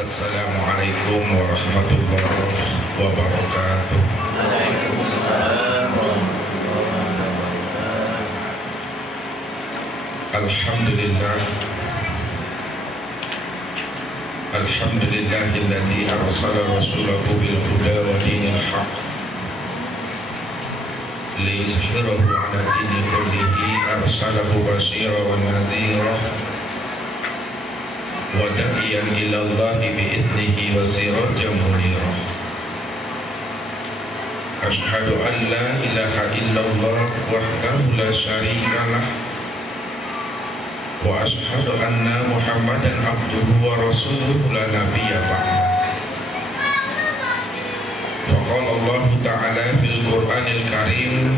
Assalamualaikum warahmatullahi wabarakatuh. Alhamdulillah. Alhamdulillahilladzi arsala rasulahu bil huda wa dinil haqq liyuzhirahu 'ala dini kullihi arsalahu basyira wa nadhira wa da'iyan ilallahi bi'idnihi wa sirajan munira. Ashhadu an la ilaha illallah wahdahu la syarika lah wa ashhadu anna Muhammadan abduhu wa rasuluhu la nabiyya ba'dah. Wa qala Allah ta'ala fil Qur'anil Karim,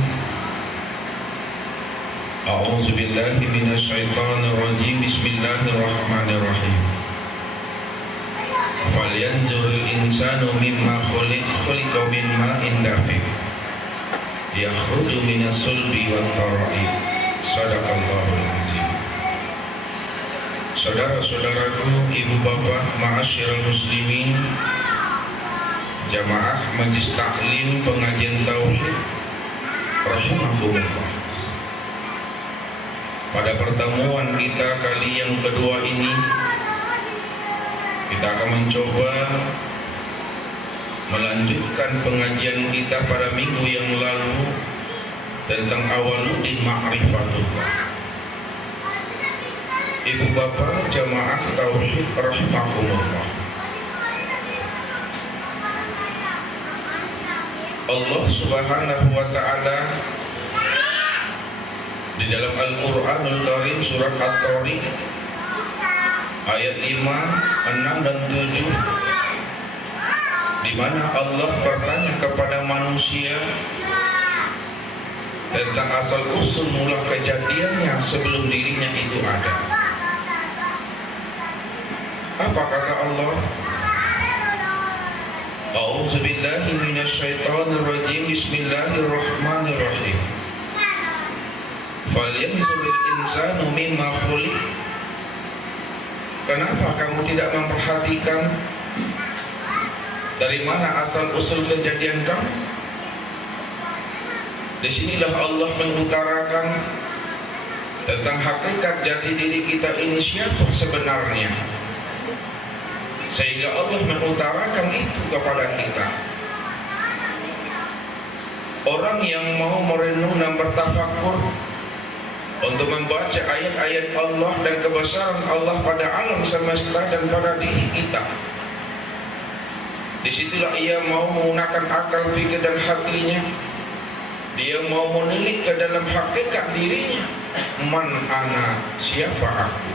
a'udzu billahi minasy syaithanir rajim. Bismillahirrahmanirrahim. Falyanzuril insanu mimma khuliqa min ma'in dafiq yakhruju minas sulbi wat tara'ib. Shadaqallahul azim. Saudara-saudaraku, ibu bapak, ma'asyiral muslimin, jamaah Majelis Taklim Pengajian Tauhid rahimakumullah. Pada pertemuan kita kali yang kedua ini, kita akan mencoba melanjutkan pengajian kita pada minggu yang lalu tentang awwaluddin ma'rifatullah. Ibu bapak jamaah tauhid rahimakumullah, Allah subhanahu wa ta'ala di dalam Al-Quranul Karim surat At-Tariq ayat 5, 6 dan 7, di mana Allah bertanya kepada manusia tentang asal usul mula kejadiannya sebelum dirinya itu ada. Apa kata Allah? A'udzu billahi minasyaitonir rajim. Bismillahirrahmanirrahim. Falyanzuril insanu mimma khuliq. Kenapa kamu tidak memperhatikan dari mana asal usul kejadian kamu? Disinilah Allah mengutarakan tentang hakikat jati diri kita ini siapa sebenarnya, sehingga Allah mengutarakan itu kepada kita. Orang yang mau merenung dan bertafakur untuk membaca ayat-ayat Allah dan kebesaran Allah pada alam semesta dan pada diri kita, disitulah ia mau menggunakan akal, pikir dan hatinya. Dia mau menilik ke dalam hakikat dirinya. Man ana, siapa aku?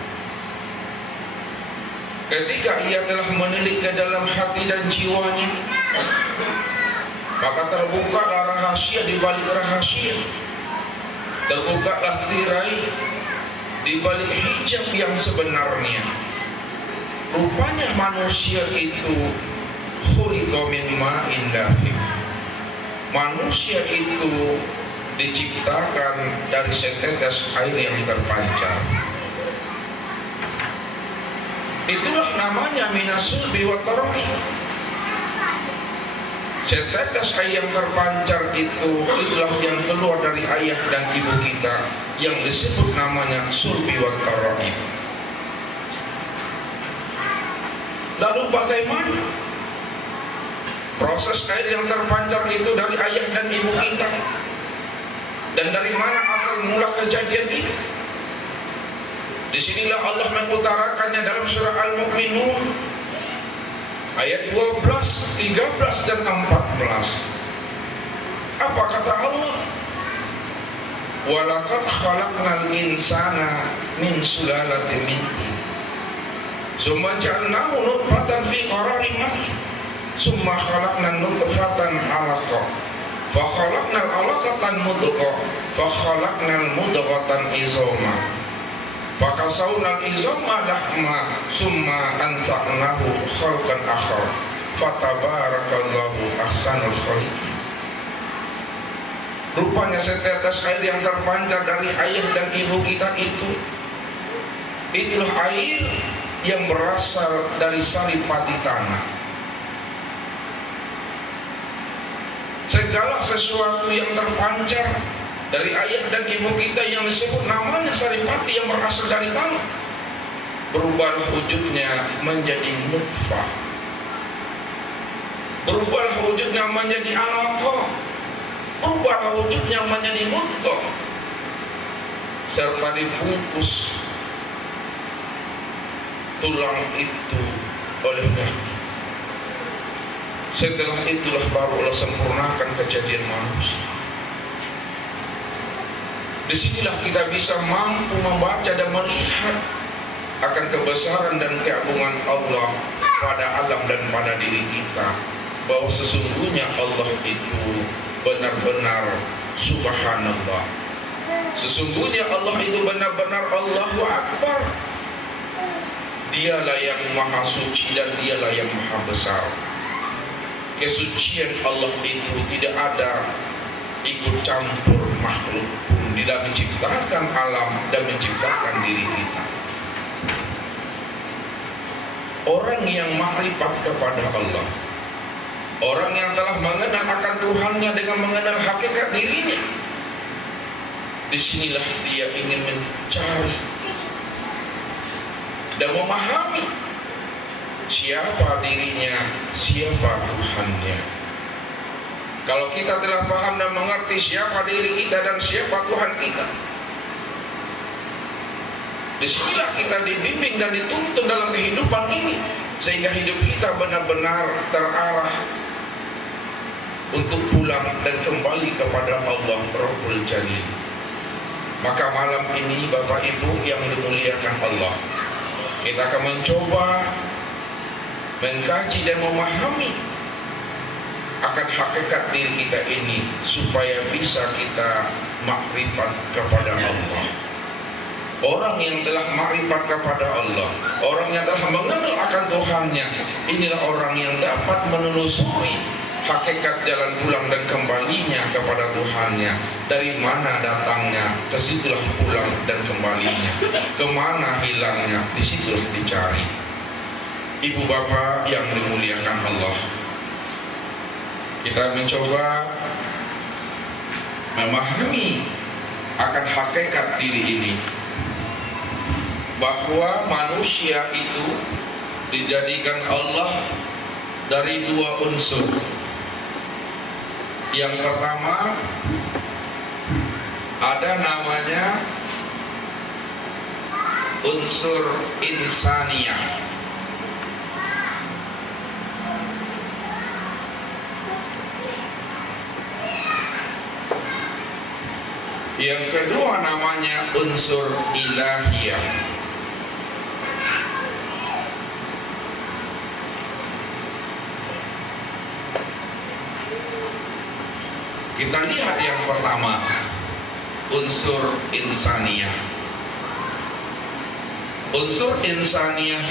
Ketika ia telah menilik ke dalam hati dan jiwanya, maka terbukalah rahasia di balik rahasia, terbukalah tirai di balik hijab yang sebenarnya. Rupanya manusia itu khuliqa min ma'in dafiq. Manusia itu diciptakan dari setetes air yang terpancar. Itulah namanya minasulbi wa tara'ib. Setetes air yang terpancar itulah yang keluar dari ayah dan ibu kita, yang disebut namanya sulbi wa tara'ib. Lalu bagaimana proses air yang terpancar itu dari ayah dan ibu kita? Dan dari mana asal mula kejadian itu? Disinilah Allah mengutarakannya dalam surah Al-Mu'minun ayat 12, 13 dan 14. Apa kata Allah? Walaqad khalaqnal insana min sulalatin min tin, tsumma ja'alnahu nutfatan fi qararin makin, summa khalaqnan nutfatan 'alaqah, fa khalaqnal 'alaqatan mudghah, fa khalaqnal mudghatan izama, fa kasawnal izama lahma, summa ansha'nahu khalqan akhar, fa tabarakallahu ahsanul khaliqin. Rupanya setetes air yang terpancar dari ayah dan ibu kita itulah air yang berasal dari saripati tanah. Segala sesuatu yang terpancar dari ayah dan ibu kita yang disebut namanya saripati yang berasal dari tanah, berubah wujudnya menjadi nutfah, berubah wujudnya menjadi alaqah, berubah wujudnya menjadi mudghah, serta dibungkus tulang itu oleh daging. Setelah itulah baru Allah sempurnakan kejadian manusia. Disinilah kita bisa mampu membaca dan melihat akan kebesaran dan keagungan Allah pada alam dan pada diri kita, bahwa sesungguhnya Allah itu benar-benar subhanallah. Sesungguhnya Allah itu benar-benar Allahu Akbar. Dialah yang maha suci dan dialah yang maha besar. Kesucian Allah itu tidak ada ikut campur makhluk pun, tidak menciptakan alam dan menciptakan diri kita. Orang yang makrifat kepada Allah, orang yang telah mengenal akan Tuhannya dengan mengenal hakikat dirinya, disinilah dia ingin mencari dan memahami siapa dirinya, siapa Tuhannya. Kalau kita telah paham dan mengerti siapa diri kita dan siapa Tuhan kita, disinilah kita dibimbing dan dituntun dalam kehidupan ini, sehingga hidup kita benar-benar terarah untuk pulang dan kembali kepada Allah Rabbul Jalil. Maka malam ini Bapak Ibu yang dimuliakan Allah, kita akan mencoba mengkaji dan memahami akan hakikat diri kita ini, supaya bisa kita makrifat kepada Allah. Orang yang telah makrifat kepada Allah, orang yang telah mengenal akan Tuhannya, inilah orang yang dapat menelusuri hakikat jalan pulang dan kembalinya kepada Tuhannya. Dari mana datangnya, kesitulah pulang dan kembalinya. Kemana hilangnya, disitulah dicari. Ibu bapak yang dimuliakan Allah, kita mencoba memahami akan hakikat diri ini, bahwa manusia itu dijadikan Allah dari dua unsur. Yang pertama ada namanya unsur insaniyah. Yang kedua namanya unsur ilahiyah. Kita lihat yang pertama, unsur insaniyah. Unsur insaniyah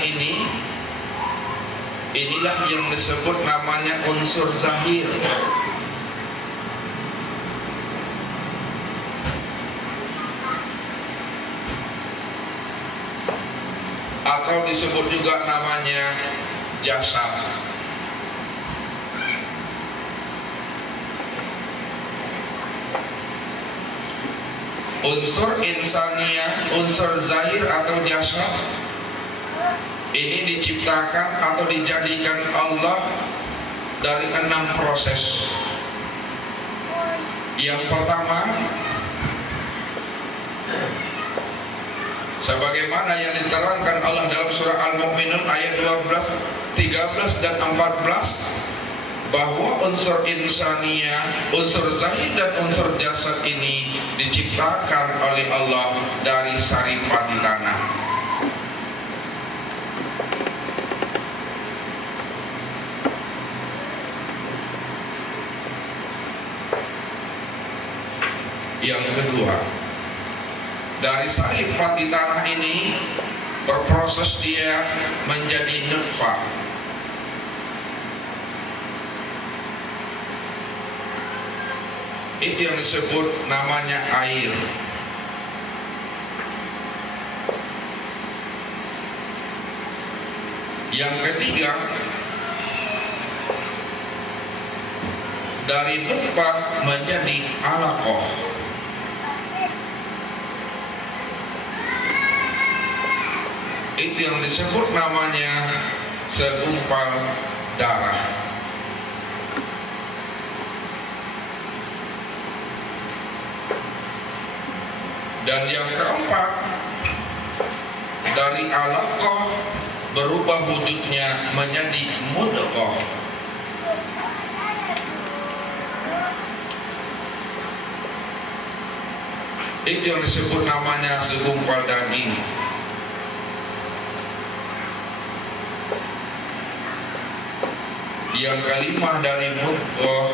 inilah yang disebut namanya unsur zahir. Atau disebut juga namanya jasad. Unsur insaniyah, unsur zahir atau jasad ini diciptakan atau dijadikan Allah dari 6 proses. Yang pertama, sebagaimana yang diterangkan Allah dalam surah Al-Mu'minun ayat 12, 13 dan 14, bahwa unsur insaniyah, unsur zahir dan unsur jasad ini diciptakan oleh Allah dari saripati tanah. Yang kedua, dari saripati tanah ini berproses dia menjadi nutfah. Itu yang disebut namanya air. Yang ketiga, dari nutfah menjadi alaqah. Itu yang disebut namanya segumpal darah. Dan yang keempat, dari alaqah berubah wujudnya menjadi mudghah. Itu yang disebut namanya segumpal daging. Yang kelima, dari mudghah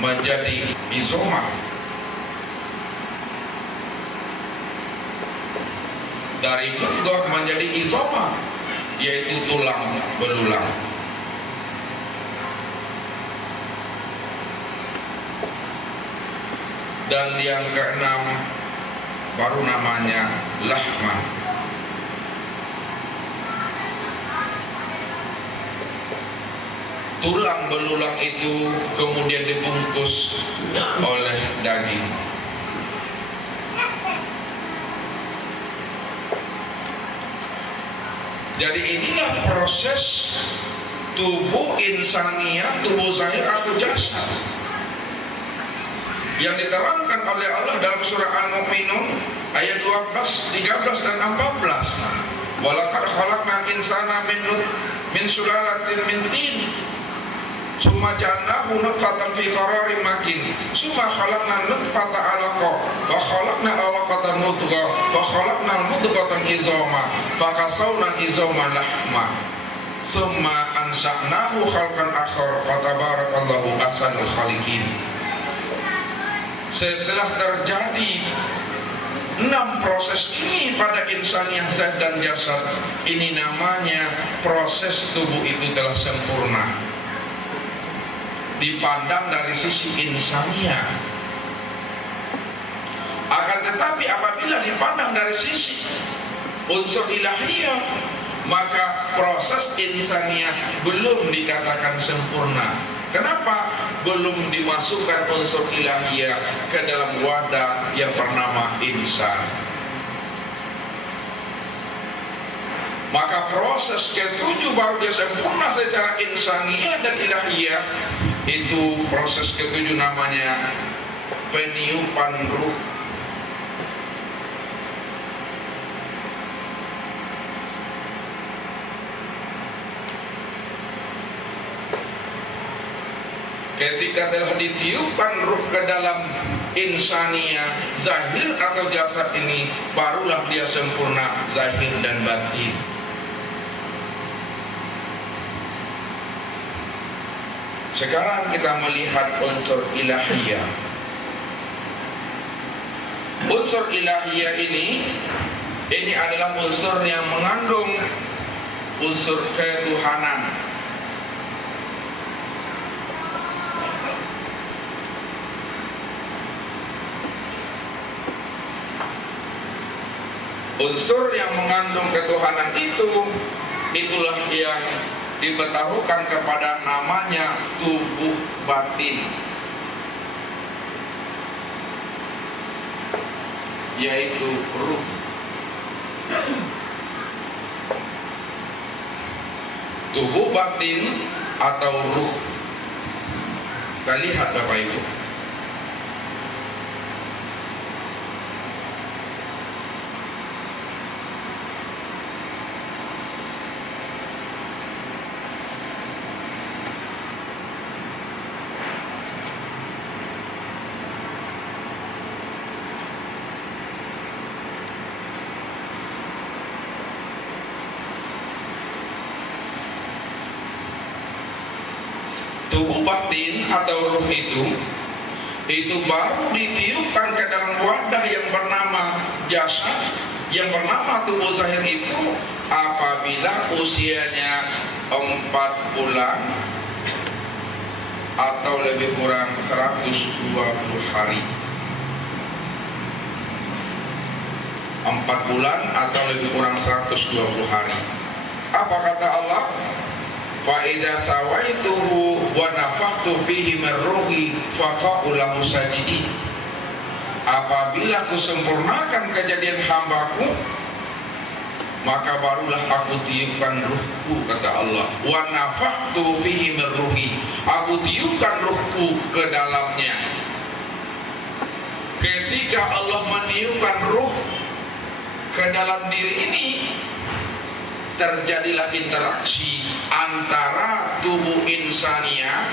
menjadi izomah. Dari mudghah menjadi izomah, yaitu tulang belulang. Dan yang keenam, baru namanya lahma. Tulang belulang itu kemudian dibungkus oleh daging. Jadi inilah proses tubuh insaniah, tubuh zahir atau jasad yang diterangkan oleh Allah dalam surah Al-Mu'minun ayat 12, 13 dan 14. Walaqad khalaqnal insana min sulalatin min tin summa ja'alnahu nutfatan fi qararin makin summa khalaqnal nutfata 'alaqah fa khalaqnal 'alaqata mudghah fa khalaqnal mudghata izama fa kasawna izama lahma summa ansha'nahu khalqan akhar fa tabarakallahu ahsanul khaliqin. Setelah terjadi 6 proses ini pada insaniah zat dan jasad, ini namanya proses tubuh itu telah sempurna dipandang dari sisi insaniah. Akan tetapi apabila dipandang dari sisi unsur ilahiyah, maka proses insaniah belum dikatakan sempurna. Kenapa? Belum dimasukkan unsur ilahiyah ke dalam wadah yang bernama insan. Maka proses ketujuh baru dia sempurna secara insaniah dan ilahiyah. Itu proses ketujuh namanya peniupan ruh. Ketika telah ditiupkan ruh ke dalam insaniah, zahir atau jasad ini, barulah dia sempurna zahir dan batin. Sekarang kita melihat unsur ilahiyah. Unsur ilahiyah ini adalah unsur yang mengandung unsur ketuhanan. Unsur yang mengandung ketuhanan itulah yang dibetahukan kepada namanya tubuh batin, yaitu ruh. Tubuh batin atau ruh. Kita lihat Bapak Ibu. Tubuh batin atau ruh itu baru ditiupkan ke dalam wadah yang bernama jasad, yang bernama tubuh zahir itu apabila usianya 4 bulan atau lebih kurang 120 hari. 4 bulan atau lebih kurang 120 hari. Apa kata Allah? Fa idza sawaituhu wa nafakhtu fihi min ruhi faqa'u lahu sajidin. Apabila kusempurnakan kejadian hambaku, maka barulah aku tiupkan ruhku, kata Allah. Wa nafakhtu fihi min ruhi, aku tiupkan ruhku ke dalamnya. Ketika Allah meniupkan ruh ke dalam diri ini, terjadilah interaksi antara tubuh insania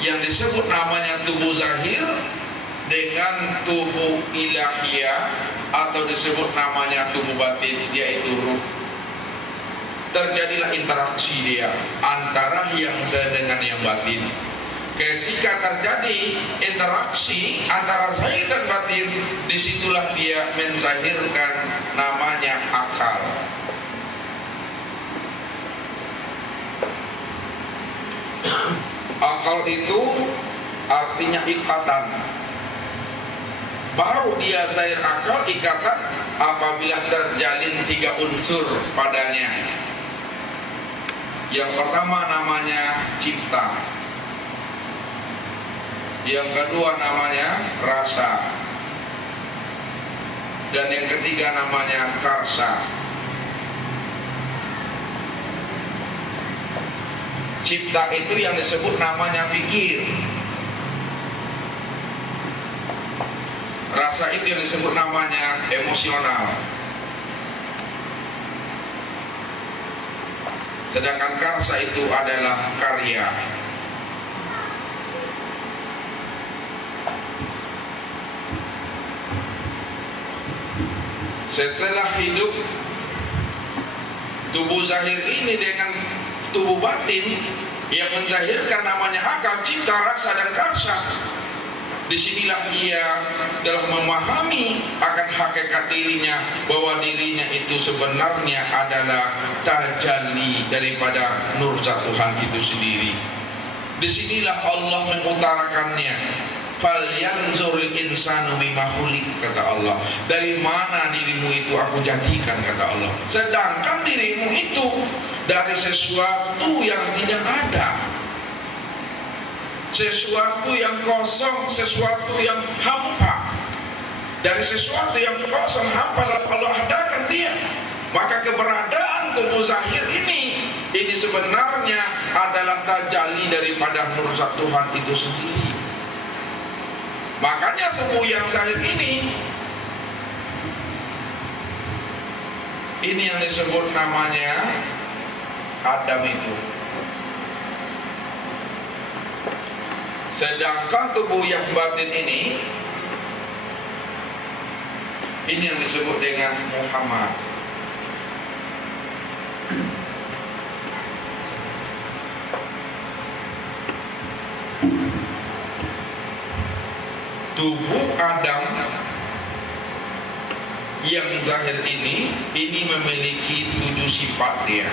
yang disebut namanya tubuh zahir dengan tubuh ilahiyah atau disebut namanya tubuh batin, yaitu ruh. Terjadilah interaksi dia antara yang zahir dengan yang batin. Ketika terjadi interaksi antara zahir dan batin, disitulah dia menzahirkan namanya akal. Akal itu artinya ikatan. Baru dia zahir akal, ikatan apabila terjalin 3 unsur padanya. Yang pertama namanya cipta, yang kedua namanya rasa, dan yang ketiga namanya karsa. Cipta itu yang disebut namanya fikir. Rasa itu yang disebut namanya emosional. Sedangkan karsa itu adalah karya. Setelah hidup tubuh zahir ini dengan tubuh batin yang menzahirkan namanya akal, cipta, rasa, dan karsa, disinilah ia dalam memahami akan hakikat dirinya, bahwa dirinya itu sebenarnya adalah tajalli daripada nur zat Tuhan itu sendiri. Disinilah Allah mengutarakannya. Falyanzuril insanu mimma khuliq, kata Allah. Dari mana dirimu itu aku jadikan, kata Allah. Sedangkan dirimu itu dari sesuatu yang tidak ada, sesuatu yang kosong, sesuatu yang hampa. Dari sesuatu yang kosong, hampa, lalu Allah adakan dia. Maka keberadaan tubuh zahir ini sebenarnya adalah tajalli daripada nur zat Tuhan itu sendiri. Makanya tubuh yang zahir ini yang disebut namanya Adam itu. Sedangkan tubuh yang batin ini yang disebut dengan Muhammad. Tubuh Adam yang zahir ini memiliki 7 sifat dia.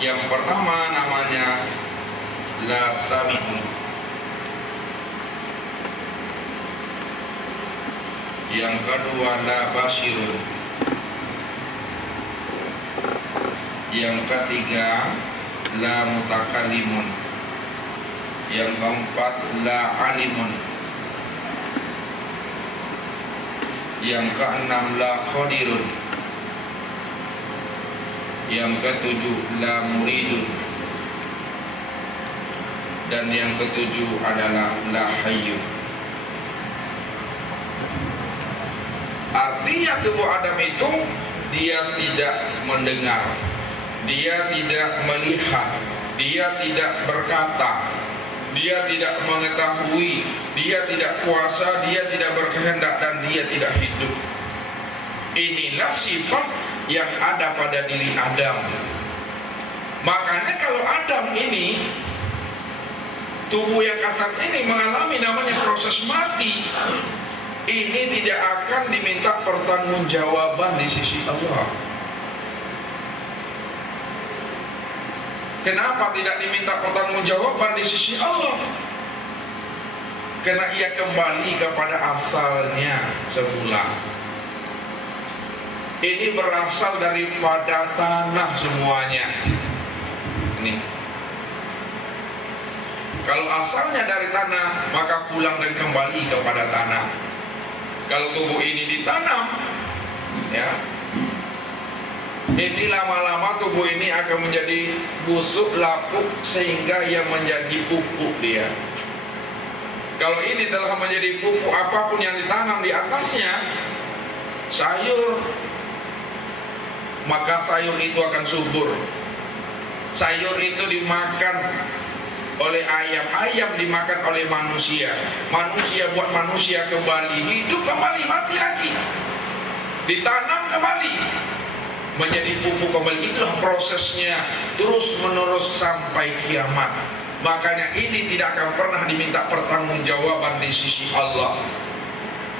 Yang pertama namanya la sami'un. Yang kedua la basirun. Yang ketiga la mutakallimun. Yang keempat la alimun. Yang keenam la qadirun. Yang ketujuh la muridun. Dan yang ketujuh adalah la hayyun. Artinya tubuh Adam itu dia tidak mendengar, dia tidak melihat, dia tidak berkata, dia tidak mengetahui, dia tidak kuasa, dia tidak berkehendak, dan dia tidak hidup. Inilah sifat yang ada pada diri Adam. Makanya kalau Adam ini, tubuh yang kasar ini mengalami namanya proses mati, ini tidak akan diminta pertanggungjawaban di sisi Allah. Kenapa tidak diminta pertanggungjawaban di sisi Allah? Karena ia kembali kepada asalnya semula. Ini berasal daripada tanah semuanya. Ini. Kalau asalnya dari tanah, maka pulang dan kembali kepada tanah. Kalau tubuh ini ditanam, ya, ini lama-lama tubuh ini akan menjadi busuk, lapuk, sehingga ia menjadi pupuk dia. Kalau ini telah menjadi pupuk, apapun yang ditanam di atasnya, sayur, maka sayur itu akan subur. Sayur itu dimakan oleh ayam, ayam dimakan oleh manusia, manusia buat manusia kembali, hidup kembali, mati lagi, ditanam kembali, menjadi pupuk kembali. Itulah prosesnya terus menerus sampai kiamat. Makanya ini tidak akan pernah diminta pertanggungjawaban di sisi Allah.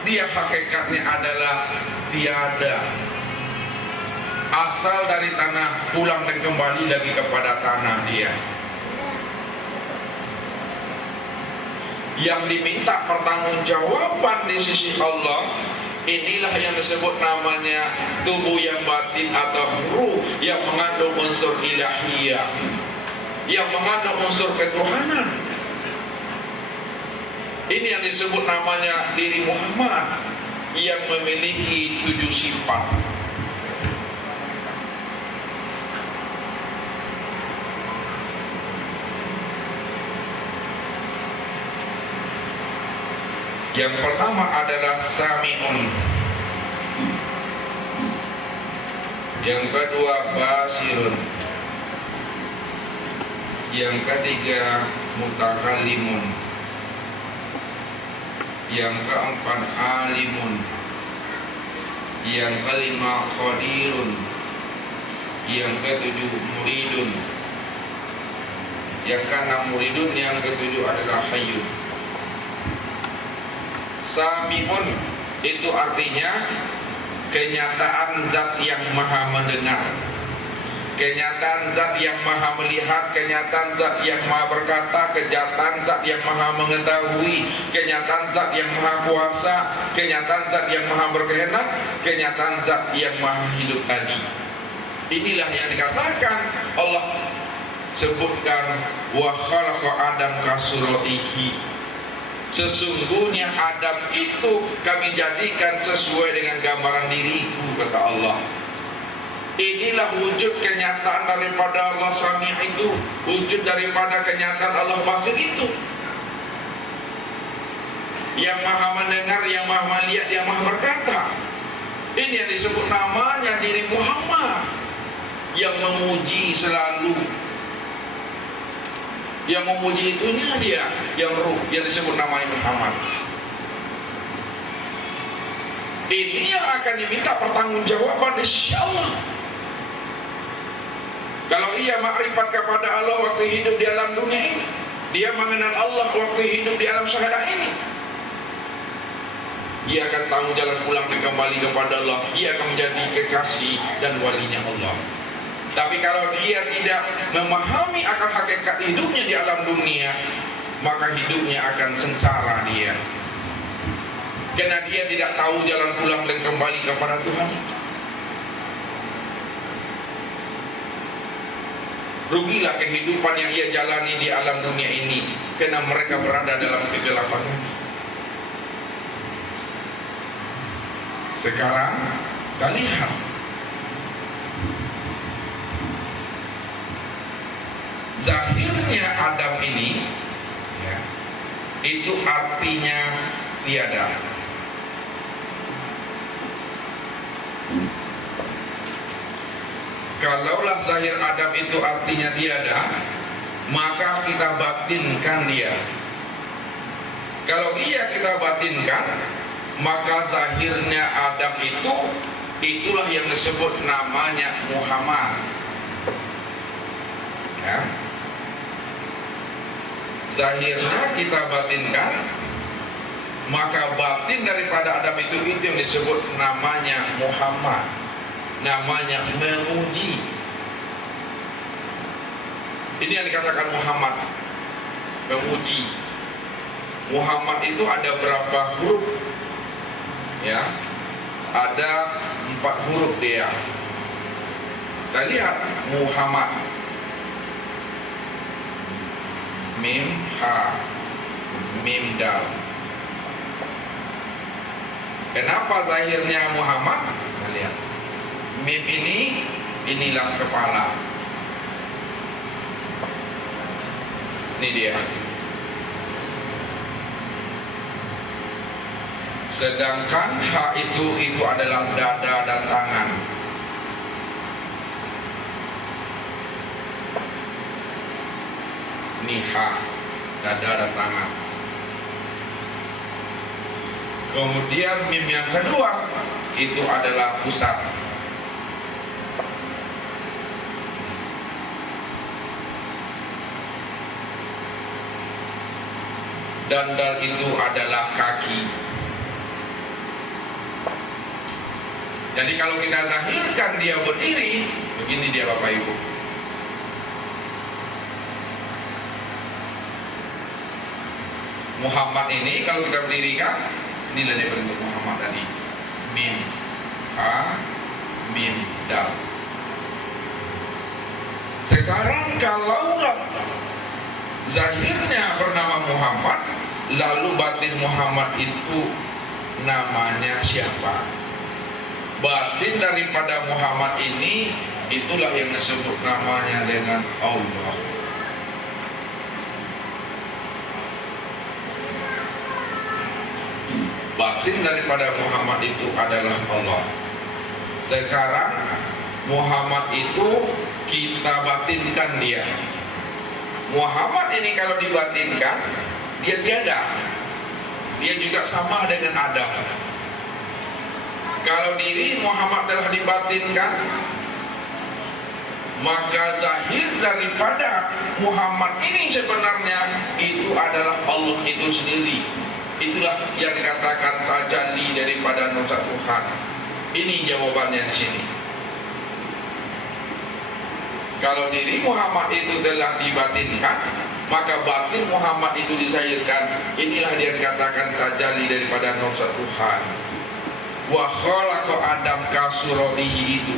Dia hakikatnya adalah tiada, asal dari tanah, pulang dan kembali lagi kepada tanah dia. Yang diminta pertanggungjawaban di sisi Allah, inilah yang disebut namanya tubuh yang batin atau ruh yang mengandung unsur ilahiyah, yang mengandung unsur ketuhanan. Ini yang disebut namanya diri Muhammad yang memiliki 7 sifat. Yang pertama adalah Sami'un, yang kedua Basirun, yang ketiga Mutakallimun, yang keempat Alimun, yang kelima Qadirun, yang ketujuh Muridun, yang keenam Muridun, yang ketujuh adalah Hayyun. Sami'un itu artinya kenyataan zat yang maha mendengar, kenyataan zat yang maha melihat, kenyataan zat yang maha berkata, kenyataan zat yang maha mengetahui, kenyataan zat yang maha kuasa, kenyataan zat yang maha berkehendak, kenyataan zat yang maha hidup tadi. Inilah yang dikatakan Allah sebutkan wa khalaqa Adam kasuratihi. Sesungguhnya Adam itu kami jadikan sesuai dengan gambaran diriku, kata Allah. Inilah wujud kenyataan daripada Allah Sami' itu, wujud daripada kenyataan Allah Basir itu, yang maha mendengar, yang maha melihat, yang maha berkata. Ini yang disebut namanya diri Muhammad, yang memuji selalu. Yang memuji itunya dia, yang ruh, yang disebut namanya Muhammad. Ini yang akan diminta pertanggungjawaban insyaallah. Kalau ia makrifat kepada Allah waktu hidup di alam dunia ini, dia mengenal Allah waktu hidup di alam syahadah ini, ia akan tahu jalan pulang dan kembali kepada Allah. Ia akan menjadi kekasih dan walinya Allah. Tapi kalau dia tidak memahami akan hakikat hidupnya di alam dunia, maka hidupnya akan sengsara dia. Karena dia tidak tahu jalan pulang dan kembali kepada Tuhan. Rugilah kehidupan yang ia jalani di alam dunia ini, karena mereka berada dalam kegelapan. Sekarang kita lihat zahirnya Adam ini, ya, itu artinya tiada. Kalaulah zahir Adam itu artinya tiada, maka kita batinkan dia. Kalau iya kita batinkan, maka zahirnya Adam itu, itulah yang disebut namanya Muhammad. Ya. Zahirnya kita batinkan, maka batin daripada Adam itu yang disebut namanya Muhammad, namanya memuji. Ini yang dikatakan Muhammad, memuji. Muhammad itu ada berapa huruf? Ya, ada 4 huruf dia. Kita lihat Muhammad, mim, ha, mim, dal. Kenapa zahirnya Muhammad? Kita lihat mim ini, inilah kepala. Ini dia. Sedangkan ha itu adalah dada dan tangan. Ini ha, dada dan tangan. Kemudian mim yang kedua itu adalah pusat. Dan dal itu adalah kaki. Jadi kalau kita zahirkan dia berdiri, begini dia Bapak Ibu. Muhammad ini kalau kita berdirikan, inilah dia bentuk Muhammad tadi. Mim, ha, mim, dal. Sekarang kalaulah zahirnya bernama Muhammad, lalu batin Muhammad itu namanya siapa? Batin daripada Muhammad ini, itulah yang disebut namanya dengan Allah. Batin daripada Muhammad itu adalah Allah. Sekarang Muhammad itu kita batinkan dia. Muhammad ini kalau dibatinkan, dia tiada. Dia juga sama dengan Adam. Kalau diri Muhammad telah dibatinkan, maka zahir daripada Muhammad ini sebenarnya itu adalah Allah itu sendiri. Itulah yang dikatakan tajalli daripada nur Tuhan. Ini jawabannya di sini. Kalau diri Muhammad itu telah dibatinkan, maka batin Muhammad itu disahirkan. Inilah dia dikatakan tajalli daripada nur Tuhan. Wa khalaqa Adam ka suratihi itu.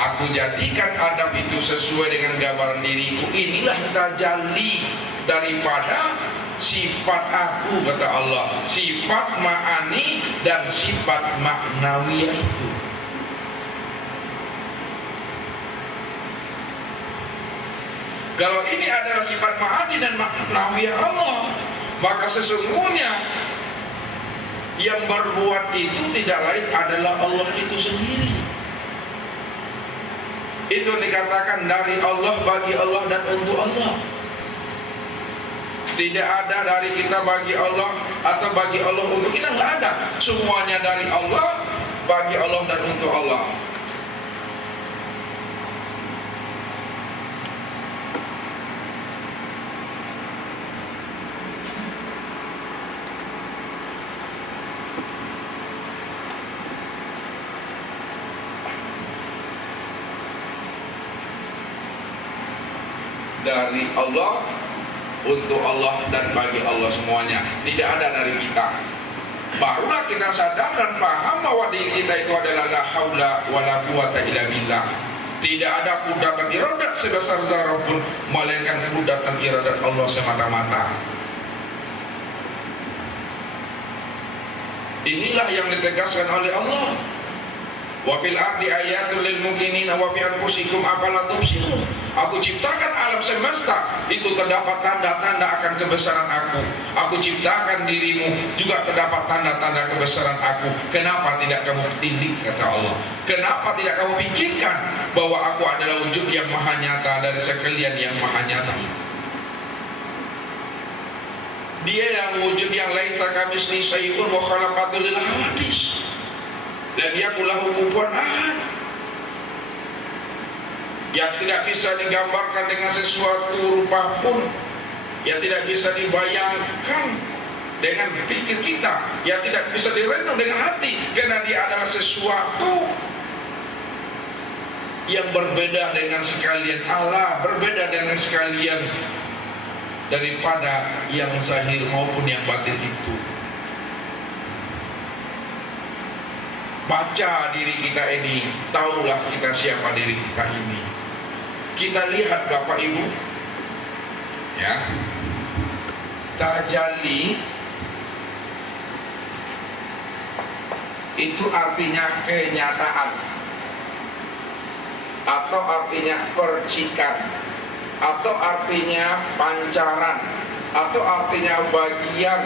Aku jadikan Adam itu sesuai dengan gambaran diriku. Inilah tajalli daripada sifat aku, kata Allah. Sifat ma'ani dan sifat maknawiyah itu. Kalau ini adalah sifat ma'ani dan maknawiyah Allah, maka sesungguhnya yang berbuat itu tidak lain adalah Allah itu sendiri. Itu dikatakan dari Allah, bagi Allah, dan untuk Allah. Tidak ada dari kita bagi Allah atau bagi Allah untuk kita, nggak ada. Semuanya dari Allah, bagi Allah, dan untuk Allah. Dari Allah, untuk Allah, dan bagi Allah semuanya. Tidak ada dari kita. Barulah kita sadar dan paham bahwa diri kita itu adalah la haula wala quwata illa billah. Tidak ada kudrat dan iradat sebesar zarah pun, melainkan kudrat dan iradat Allah semata-mata. Inilah yang ditegaskan oleh Allah. Wa fil ardi ayatul lil muqinin wa fi anfusikum afala tubsirun. Aku ciptakan alam semesta, itu terdapat tanda-tanda akan kebesaran aku. Aku ciptakan dirimu, juga terdapat tanda-tanda kebesaran aku. Kenapa tidak kamu tindik, kata Allah? Kenapa tidak kamu pikirkan bahwa aku adalah wujud yang maha nyata dari sekalian yang maha nyata? Dia yang wujud yang laisa kamitslihi syai'un wa khalaqatul lil hadis. Dan dia pula kufuwan ahad, yang tidak bisa digambarkan dengan sesuatu rupa pun, yang tidak bisa dibayangkan dengan pikir kita, yang tidak bisa direnung dengan hati, karena dia adalah sesuatu yang berbeda dengan sekalian Allah, berbeda dengan sekalian daripada yang zahir maupun yang batin itu. Baca diri kita ini, tahulah kita siapa diri kita ini. Kita lihat Bapak Ibu, ya, tajalli itu artinya kenyataan, atau artinya percikan, atau artinya pancaran, atau artinya bagian.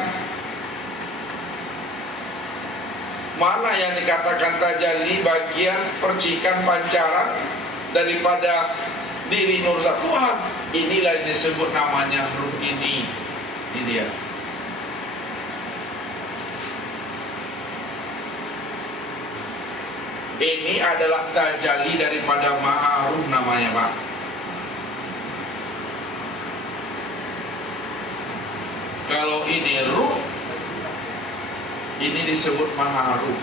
Mana yang dikatakan tajalli, bagian, percikan, pancaran daripada diri nur zat Tuhan? Inilah yang disebut namanya ruh ini. Ini dia. Ini adalah tajalli daripada Maha Ruh namanya, Pak. Kalau ini ruh, ini disebut Maha Ruh.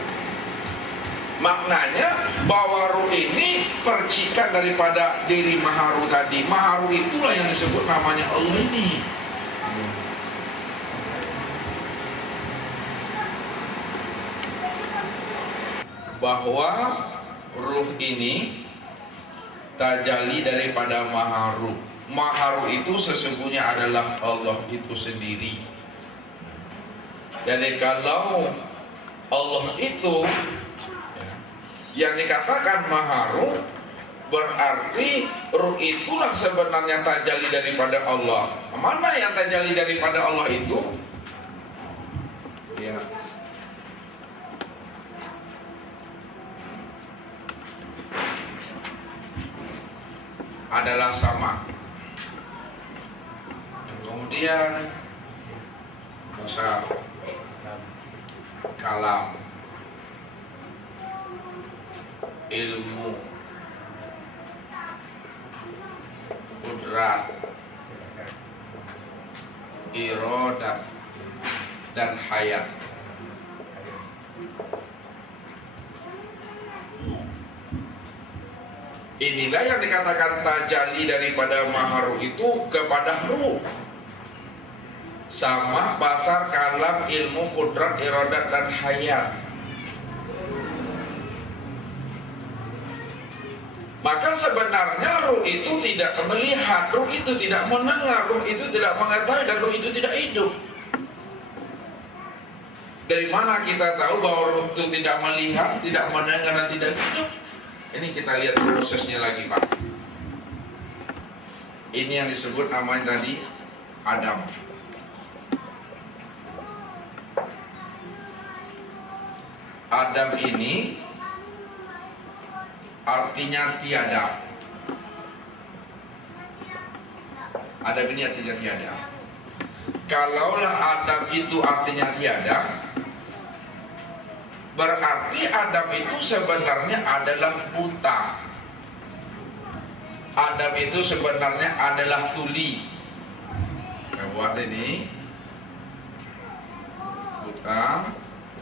Maknanya bahwa ruh ini percikan daripada diri Maha Ruh tadi. Maha Ruh itulah yang disebut namanya Allah ini. Bahwa ruh ini tajalli daripada Maha Ruh. Maha Ruh itu sesungguhnya adalah Allah itu sendiri. Jadi kalau Allah itu yang dikatakan Maha Ruh, berarti ruh itulah sebenarnya tajalli daripada Allah. Mana yang tajalli daripada Allah itu? Ya, adalah sama. Dan kemudian besar, kalam, ilmu, kudrat, iradah, dan hayat. Inilah yang dikatakan tajalli daripada Maha Ruh itu kepada ruh. Sama basar, kalam, ilmu, kudrat, iradat, dan hayat. Maka sebenarnya ruh itu tidak melihat, ruh itu tidak mendengar, ruh itu tidak mengetahui, dan ruh itu tidak hidup. Dari mana kita tahu bahwa ruh itu tidak melihat, tidak mendengar, dan tidak hidup? Ini kita lihat prosesnya lagi, Pak. Ini yang disebut namanya tadi Adam. Adam ini artinya tiada. Adam ini artinya tiada. Kalaulah Adam itu artinya tiada, berarti Adam itu sebenarnya adalah buta. Adam itu sebenarnya adalah tuli. Buat ini buta,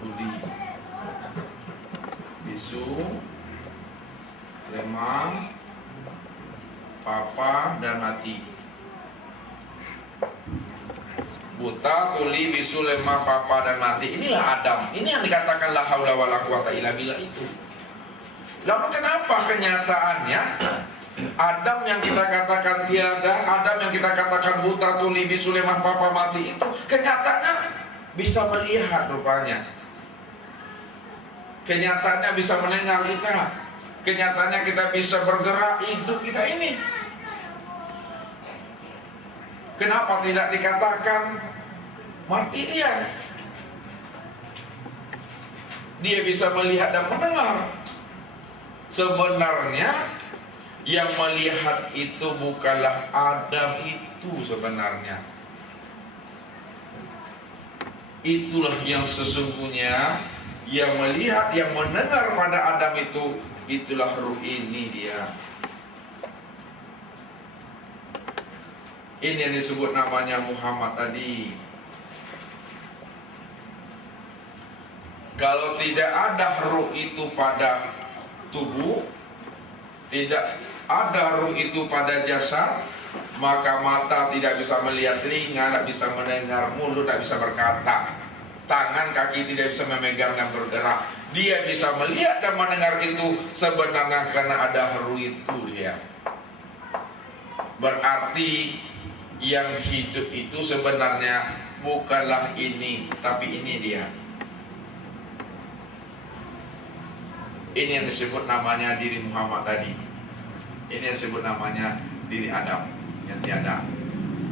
tuli, bisu, lemah, papa, dan mati. Buta, tuli, bisu, lemah, papa, dan mati. Inilah Adam. Ini yang dikatakan la haula wala quwata illa billah itu. Lalu kenapa kenyataannya Adam yang kita katakan tiada, Adam yang kita katakan buta, tuli, bisu, lemah, papa, mati itu kenyataannya bisa melihat rupanya. Kenyataannya bisa mendengar kita. Kenyataannya kita bisa bergerak, hidup kita ini. Kenapa tidak dikatakan mati dia? Dia bisa melihat dan mendengar. Sebenarnya yang melihat itu bukanlah Adam itu sebenarnya. Itulah yang sesungguhnya yang melihat, yang mendengar pada Adam itu, itulah ruh ini dia. Ini yang disebut namanya Muhammad tadi. Kalau tidak ada ruh itu pada tubuh, tidak ada ruh itu pada jasad, maka mata tidak bisa melihat, telinga tidak bisa mendengar, mulut tidak bisa berkata, tangan kaki tidak bisa memegang dan bergerak. Dia bisa melihat dan mendengar itu sebenarnya karena ada ruh itu dia. Berarti yang hidup itu sebenarnya bukanlah ini, tapi ini dia. Ini yang disebut namanya diri Muhammad tadi. Ini yang disebut namanya diri Adam yang tiada.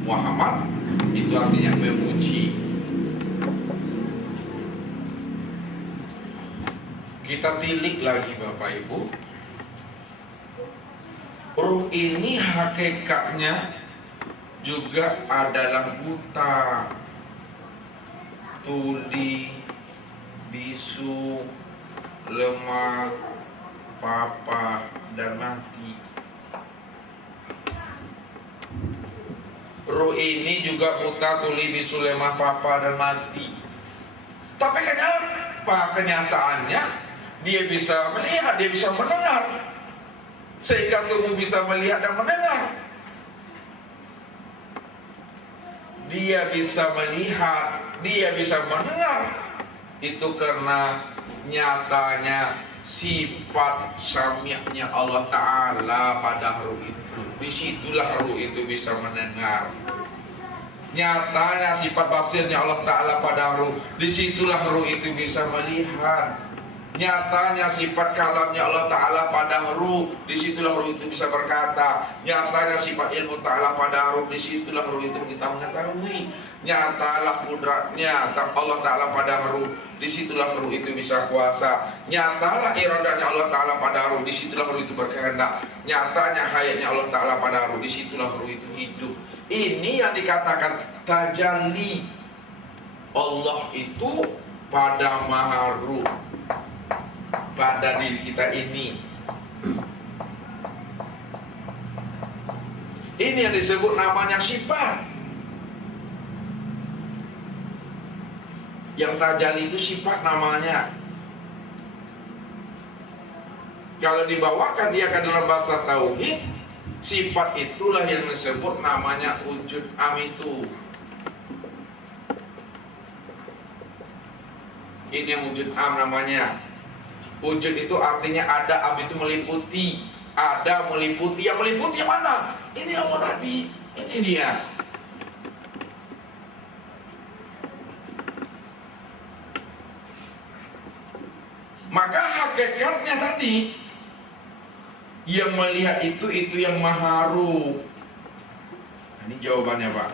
Muhammad itu artinya memuji. Kita tilik lagi Bapak Ibu. Ruh ini hakikatnya juga adalah buta, tuli, bisu, lemah, papa, dan mati. Ruh ini juga buta, tuli, bisu, lemah, papa, dan mati. Tapi kenapa kenyataannya dia bisa melihat, dia bisa mendengar, sehingga tubuh bisa melihat dan mendengar. Dia bisa melihat, dia bisa mendengar. Itu karena nyatanya sifat sami'nya Allah Ta'ala pada ruh itu. Disitulah ruh itu bisa mendengar. Nyatanya sifat basirnya Allah Ta'ala pada ruh, disitulah ruh itu bisa melihat. Nyatanya sifat kalamnya Allah Ta'ala pada ruh, disitulah ruh itu bisa berkata. Nyatanya sifat ilmu Ta'ala pada ruh, disitulah ruh itu kita mengetahui. Nyatalah kudratnya Allah Ta'ala pada ruh, disitulah ruh itu bisa kuasa. Nyatalah iradanya Allah Ta'ala pada ruh, disitulah ruh itu berkehendak. Nyatanya hayatnya Allah Ta'ala pada ruh, disitulah ruh itu hidup. Ini yang dikatakan tajalli Allah itu pada maha ruh, pada diri kita ini. Ini yang disebut namanya sifat. Yang tajalli itu sifat namanya. Kalau dibawakan dia ke dalam bahasa tauhid, sifat itulah yang disebut namanya wujud am itu. Ini yang wujud am namanya. Wujud itu artinya ada, am itu meliputi. Ada meliputi, yang meliputi yang mana? Ini Allah tadi, ini dia. Maka hakikatnya tadi, yang melihat itu yang maharu. Ini jawabannya Pak.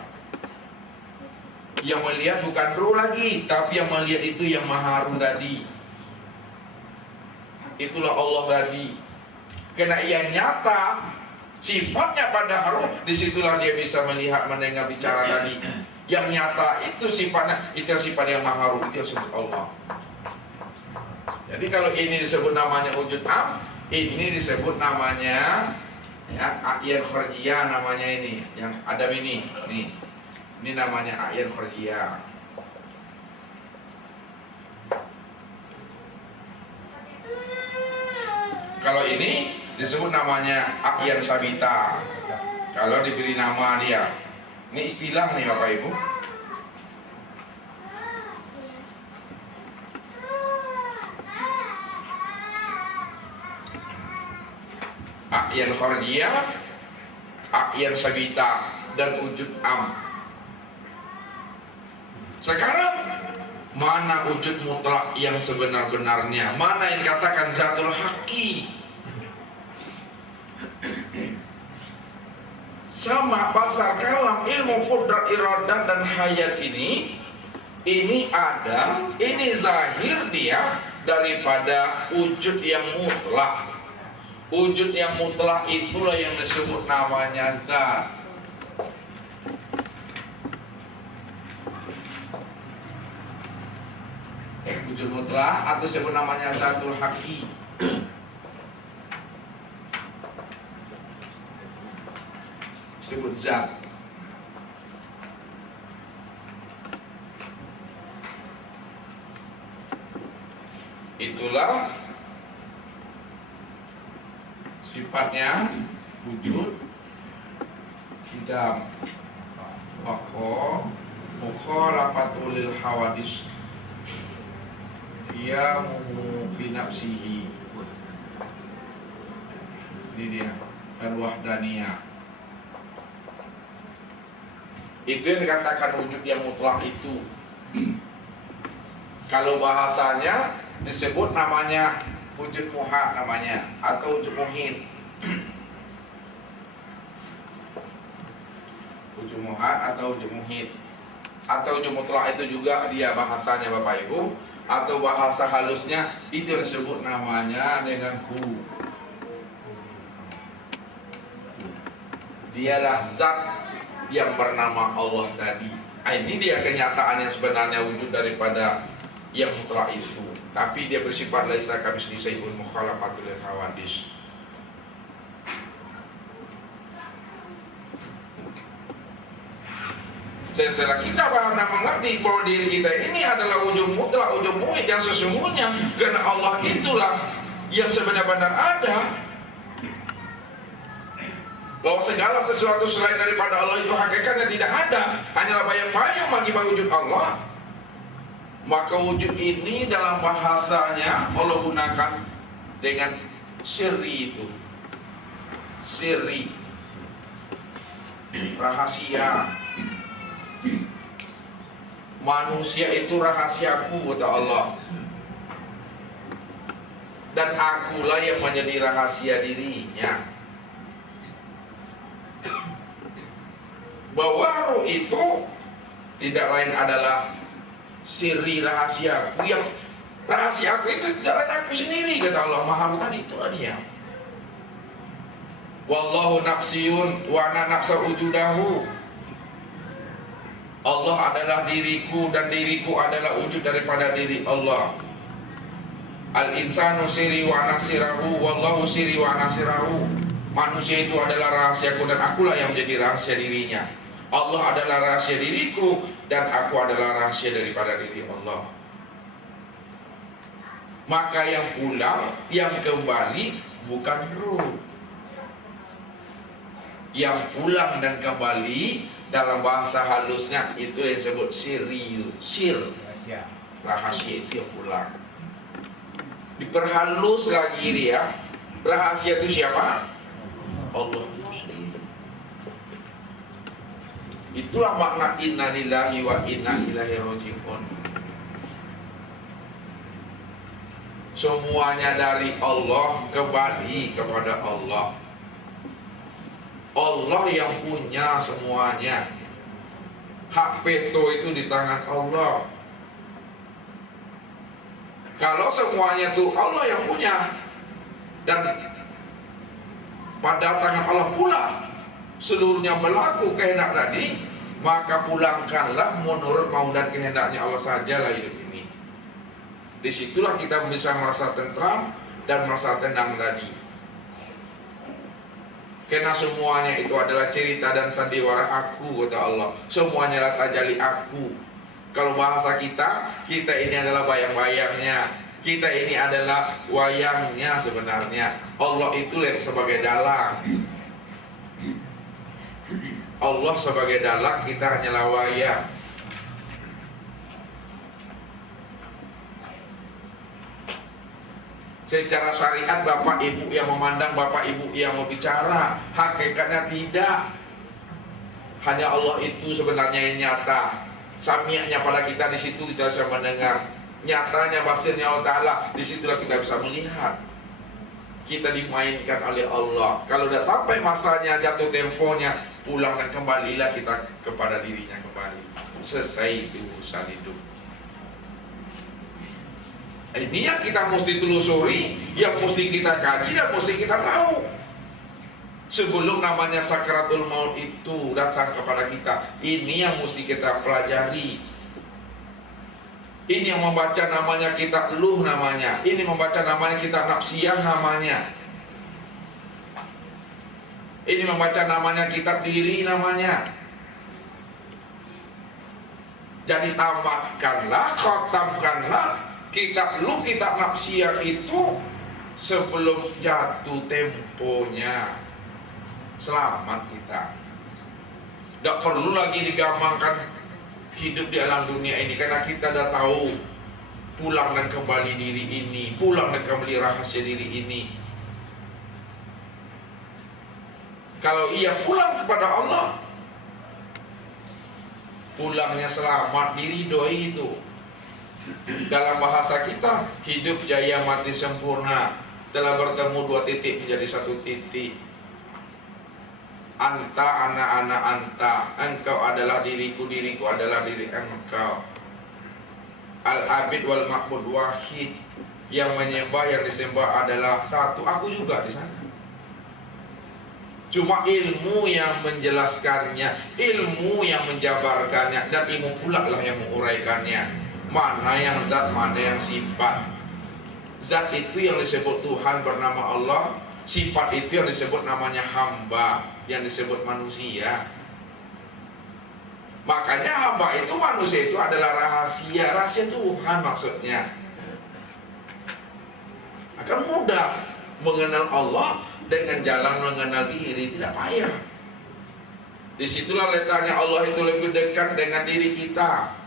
Yang melihat bukan ruh lagi, tapi yang melihat itu yang maharu tadi. Itulah Allah tadi. Karena ia nyata sifatnya pada ruh, disitulah dia bisa melihat, mendengar, bicara tadi. Yang nyata itu sifatnya, itu sifat yang maharu, itu yang disebut Allah. Jadi kalau ini disebut namanya wujud am, ini disebut namanya ya a'yan kharjiyah namanya ini, yang ada ini. Ini namanya a'yan kharjiyah. Kalau ini disebut namanya a'yan sabita. Kalau diberi nama dia. Ini istilah nih Bapak Ibu. A'yan kharjiyah, a'yan sabita, dan wujud am. Sekarang mana wujud mutlak yang sebenar-benarnya? Mana yang dikatakan zatul haqi? Sama bahasa kalam, ilmu qudrat, iradah, dan hayat ini ada, ini zahir dia daripada wujud yang mutlak. Wujud yang mutlak itulah yang disebut namanya zat. Wujud mutlak atau disebut namanya zatul haqi. Disebut zat. Itulah sifatnya wujud idam. Mukhalafatul lil hawadis, dia binafsihi, ini dia, dan wahdaniyah. Itu yang dikatakan wujud yang mutlak itu. Kalau bahasanya disebut namanya wujud muha namanya, atau wujud muhit. Wujud muha atau wujud muhit, atau wujud mutlak itu juga dia bahasanya Bapak Ibu, atau bahasa halusnya itu disebut namanya dengan hu. Dialah zat yang bernama Allah tadi. Ini dia kenyataan yang sebenarnya wujud daripada yang mutlak itu. Tapi dia bersifat laisa kamitslihi syai'un mukhalafatul lil hawadis. Setelah kita mengerti bahwa diri kita ini adalah wujud mutlak, wujud muhit yang sesungguhnya, karena Allah itulah yang sebenar-benar ada, bahwa segala sesuatu selain daripada Allah itu hakikatnya tidak ada, hanyalah bayang-bayang bagi wujud Allah. Maka wujud ini dalam bahasanya Allah gunakan dengan sirri itu. Sirri, rahasia. Manusia itu rahasiaku, kata Allah, dan akulah yang menjadi rahasia dirinya. Bahwa roh itu tidak lain adalah sirri, rahasiaku. Yang rahasiaku itu jalan aku sendiri, kata Allah Maha, bukan itulah dia. Wallahu nafsiyun wa ana nafsa wujudahu. Allah adalah diriku dan diriku adalah wujud daripada diri Allah. Al-insanu siri wa nasirahu wallahu siri wa nasirahu. Manusia itu adalah rahasiaku dan akulah yang menjadi rahasia dirinya. Allah adalah rahasia diriku dan aku adalah rahasia daripada diri Allah. Maka yang pulang, yang kembali bukan ruh. Yang pulang dan kembali dalam bahasa halusnya itu yang disebut sirri, sir, rahasia itu yang pulang. Diperhalus lagi dia, rahasia itu siapa? Allah itu sendiri. Itulah makna inna lillahi wa inna ilaihi raji'un. Semuanya dari Allah, kembali kepada Allah. Allah yang punya semuanya. Hak veto itu di tangan Allah. Kalau semuanya itu Allah yang punya dan pada tangan Allah pula seluruhnya berlaku kehendak tadi, maka pulangkanlah menurut mau dan kehendaknya Allah sajalah hidup ini. Disitulah kita bisa merasa tentram dan merasa tenang tadi. Karena semuanya itu adalah cerita dan sandiwara aku, kata Allah. Semuanya adalah tajali aku. Kalau bahasa kita ini adalah bayang-bayangnya. Kita ini adalah wayangnya sebenarnya. Allah itu sebagai dalang. Allah sebagai dalang, kita hanyalah wayang. Secara syariat bapak ibu yang memandang, bapak ibu yang mau bicara, hakikatnya tidak. Hanya Allah itu sebenarnya yang nyata. Sami'nya pada kita, di situ kita bisa mendengar. Nyatanya basirnya Allah Ta'ala, di situlah kita bisa melihat. Kita dimainkan oleh Allah. Kalau sudah sampai masanya, jatuh temponya, pulang dan kembalilah kita kepada dirinya kembali. Selesai itu urusan hidup. Ini yang kita mesti telusuri, yang mesti kita kaji dan mesti kita tahu. Sebelum namanya sakaratul maut itu datang kepada kita, ini yang mesti kita pelajari. Ini yang membaca namanya kita eluh namanya. Ini membaca namanya kita nafsiyah namanya. Ini membaca namanya kita diri namanya. Jadi tambahkanlah, khotamkanlah kitab nafsiyah itu sebelum jatuh temponya. Selamat kita. Tidak perlu lagi digampangkan hidup di alam dunia ini, karena kita sudah tahu pulang dan kembali diri ini, pulang dan kembali rahasia diri ini. Kalau ia pulang kepada Allah, pulangnya selamat, diridhoi itu. Dalam bahasa kita, hidup jaya mati sempurna, telah bertemu dua titik menjadi satu titik. Anta ana anta, engkau adalah diriku, diriku adalah diri engkau. Al-abid wal ma'bud wahid, yang menyembah, yang disembah adalah satu. Aku juga di sana. Cuma ilmu yang menjelaskannya, ilmu yang menjabarkannya, dan ilmu pula lah yang menguraikannya. Mana yang zat, mana yang sifat. Zat itu yang disebut Tuhan bernama Allah, sifat itu yang disebut namanya hamba, yang disebut manusia. Makanya hamba itu, manusia itu adalah rahasia, rahasia Tuhan maksudnya. Akan mudah mengenal Allah dengan jalan mengenal diri, tidak payah. Disitulah letaknya Allah itu lebih dekat dengan diri kita.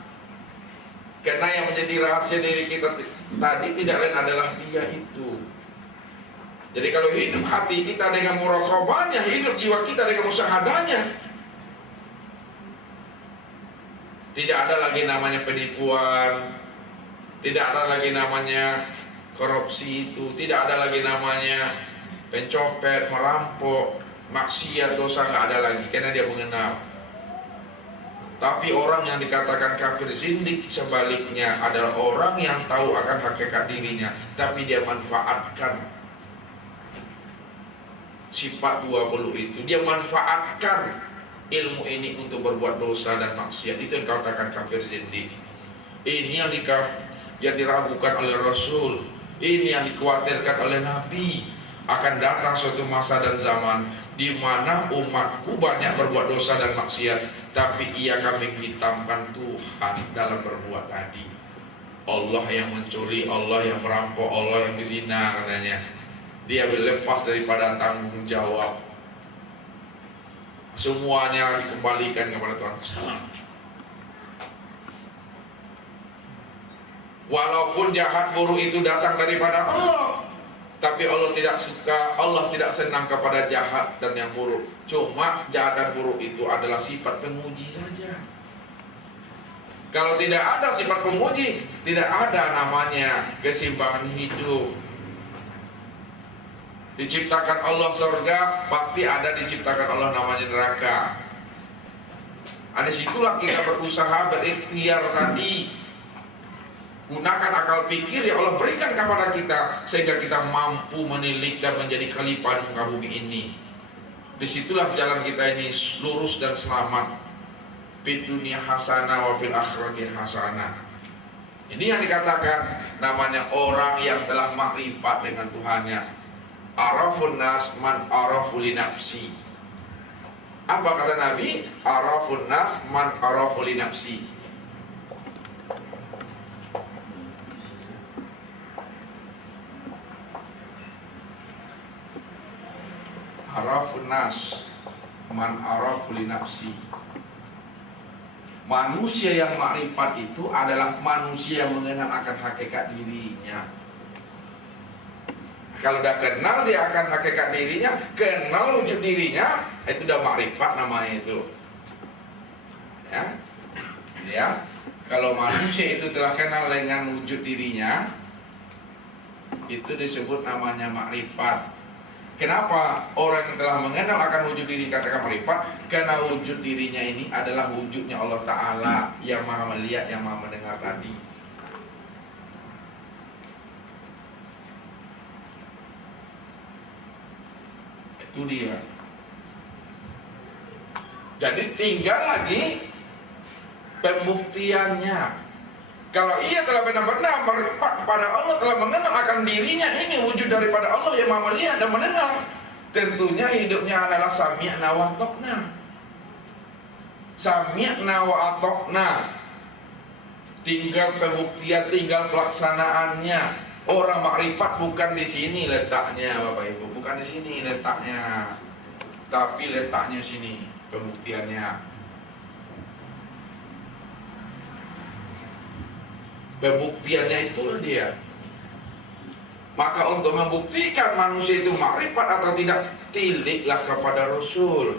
Karena yang menjadi rahasia diri kita tadi tidak lain adalah Dia itu. Jadi kalau hidup hati kita dengan muraqabahnya, hidup jiwa kita dengan musyahadahnya, tidak ada lagi namanya penipuan, tidak ada lagi namanya korupsi itu, tidak ada lagi namanya pencopet, merampok, maksiat, dosa, nggak ada lagi, karena dia mengenal. Tapi orang yang dikatakan kafir zindik sebaliknya adalah orang yang tahu akan hakikat dirinya, tapi dia manfaatkan sifat 20 itu, dia manfaatkan ilmu ini untuk berbuat dosa dan maksiat. Itu yang dikatakan kafir zindik. Ini yang diragukan oleh Rasul, ini yang dikhawatirkan oleh Nabi. Akan datang suatu masa dan zaman di mana umatku banyak berbuat dosa dan maksiat, tapi ia kambing hitamkan Tuhan dalam berbuat tadi. Allah yang mencuri, Allah yang merampok, Allah yang berzina katanya. Dia lepas daripada tanggung jawab. Semuanya dikembalikan kepada Tuhan. Salah. Walaupun jahat buruk itu datang daripada Allah, tapi Allah tidak suka, Allah tidak senang kepada jahat dan yang buruk. Cuma jahat dan buruk itu adalah sifat pemuji saja. Kalau tidak ada sifat pemuji, tidak ada namanya keseimbangan hidup. Diciptakan Allah surga, pasti ada diciptakan Allah namanya neraka. Ada situlah kita berusaha berikhtiar tadi. Gunakan akal pikir yang Allah berikan kepada kita, sehingga kita mampu menilik dan menjadi khalifah di muka bumi ini. Disitulah jalan kita ini lurus dan selamat. Fid dunya hasanah wa fil akhirati hasanah. Ini yang dikatakan namanya orang yang telah makrifat dengan Tuhannya. Arafun nas man arafu li nafsi. Apa kata Nabi? Arafun nas man arafu li nafsi. Arafun nas man arafu li nafsi. Manusia yang makrifat itu adalah manusia yang mengenal akan hakikat dirinya. Kalau udah kenal dia akan hakikat dirinya, kenal wujud dirinya, itu udah makrifat namanya itu. Ya. Kalau manusia itu telah kenal dengan wujud dirinya, itu disebut namanya makrifat. Kenapa orang yang telah mengenal akan wujud diri katakan makrifat? Karena wujud dirinya ini adalah wujudnya Allah Ta'ala yang maha melihat, yang maha mendengar tadi. Itu dia. Jadi tinggal lagi pembuktiannya. Kalau ia telah benar-benar makrifat kepada Allah, telah mengenal akan dirinya, ini wujud daripada Allah yang maha melihat dan mendengar, tentunya hidupnya adalah sami'na wa ata'na. Sami'na wa ata'na. tinggal pembuktian, tinggal pelaksanaannya. Orang makrifat bukan di sini letaknya, Bapak Ibu, bukan di sini letaknya, tapi letaknya sini pembuktiannya. Pembuktiannya itulah dia. Maka untuk membuktikan manusia itu makrifat atau tidak, tiliklah kepada Rasul,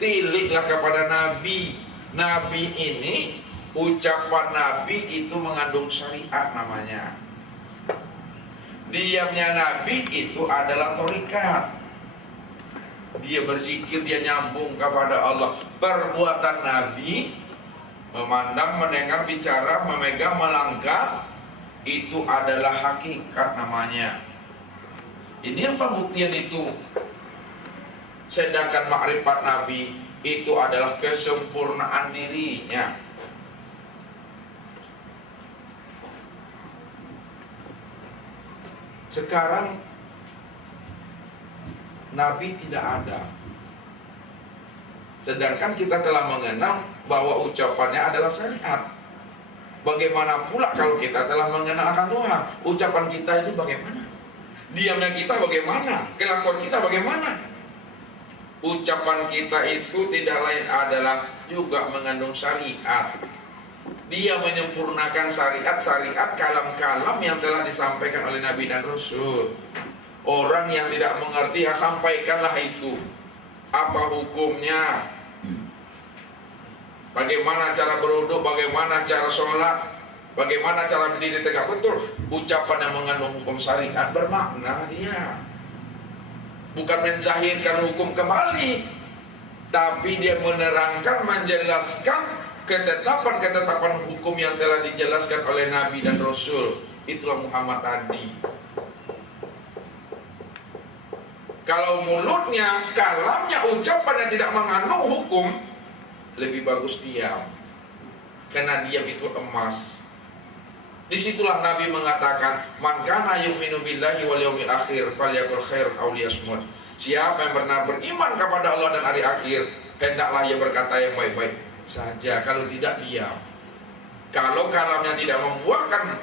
tiliklah kepada Nabi. Nabi ini, ucapan Nabi itu mengandung syariat namanya. Diamnya Nabi itu adalah thariqat. Dia berzikir, dia nyambung kepada Allah. Perbuatan Nabi, memandang, mendengar, bicara, memegang, melangkah, itu adalah hakikat namanya. Ini yang pembuktian itu. Sedangkan makrifat Nabi itu adalah kesempurnaan dirinya. Sekarang Nabi tidak ada, sedangkan kita telah mengenal bahwa ucapannya adalah syariat. Bagaimana pula kalau kita telah mengenal akan Tuhan? Ucapan kita itu bagaimana? Diamnya kita bagaimana? Kelakuan kita bagaimana? Ucapan kita itu tidak lain adalah juga mengandung syariat. Dia menyempurnakan syariat-syariat kalam-kalam yang telah disampaikan oleh Nabi dan Rasul. Orang yang tidak mengerti, ya sampaikanlah itu. Apa hukumnya? Bagaimana cara berwudu, bagaimana cara sholat, bagaimana cara berdiri tegak. Betul, ucapan yang mengandung hukum syariat bermakna dia. Bukan menzahirkan hukum kembali, tapi dia menerangkan, menjelaskan ketetapan-ketetapan hukum yang telah dijelaskan oleh Nabi dan Rasul. Itulah Muhammad tadi. Kalau mulutnya, kalamnya, ucapan yang tidak mengandung hukum, lebih bagus diam. Karena diam itu emas. Disitulah Nabi mengatakan, man kana yu'minu billahi wal yawmil akhir falyaqul khairan aw liyasmut. Siapa yang benar beriman kepada Allah dan hari akhir, hendaklah ia berkata yang baik-baik saja, kalau tidak diam. Kalau kalamnya tidak membuahkan